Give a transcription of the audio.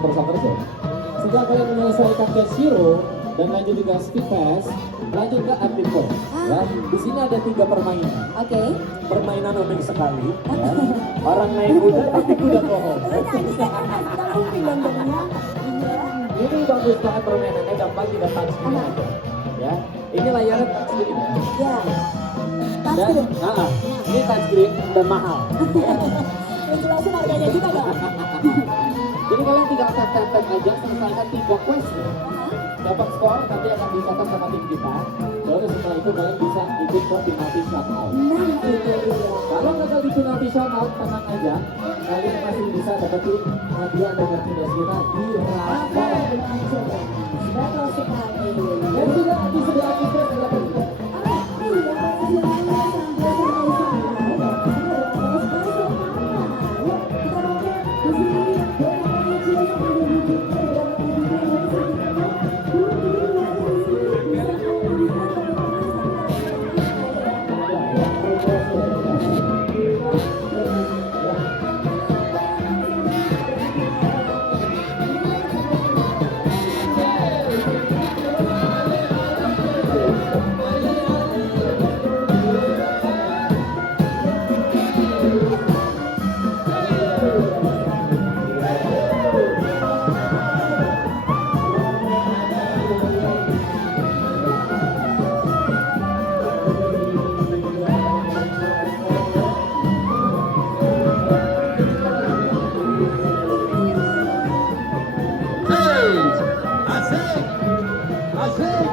Super Soccer Zone. Setelah kalian menyelesaikan Catch Hero dan lanjut juga Speed Pass, lanjut ke Active Course. Ya, di sini ada 3 permainan. Oke. Permainan unik sekali. Ya. Orang naik kuda tapi kuda bohong. Ini bagus banget permainannya, gampang juga touchscreen aja. Ya, ini layarnya touchscreen. Ya. Dan, ini touchscreen dan mahal. Jelasin harganya juga dong. Jadi kalian tinggal tap aja selesaikan 3 quest. Dapat skor nanti akan dicatat sama tim kita. Baru setelah itu kalian bisa ikut ke penalti shootout. Nah, itu dia. Kalau gagal di penalti shootout, tenang aja. Kalian masih bisa dapetin hadiah dan merchandise kita di Raffle. Betul sekali. Dan juga di sebelah kita sudah berita. Asik, asik.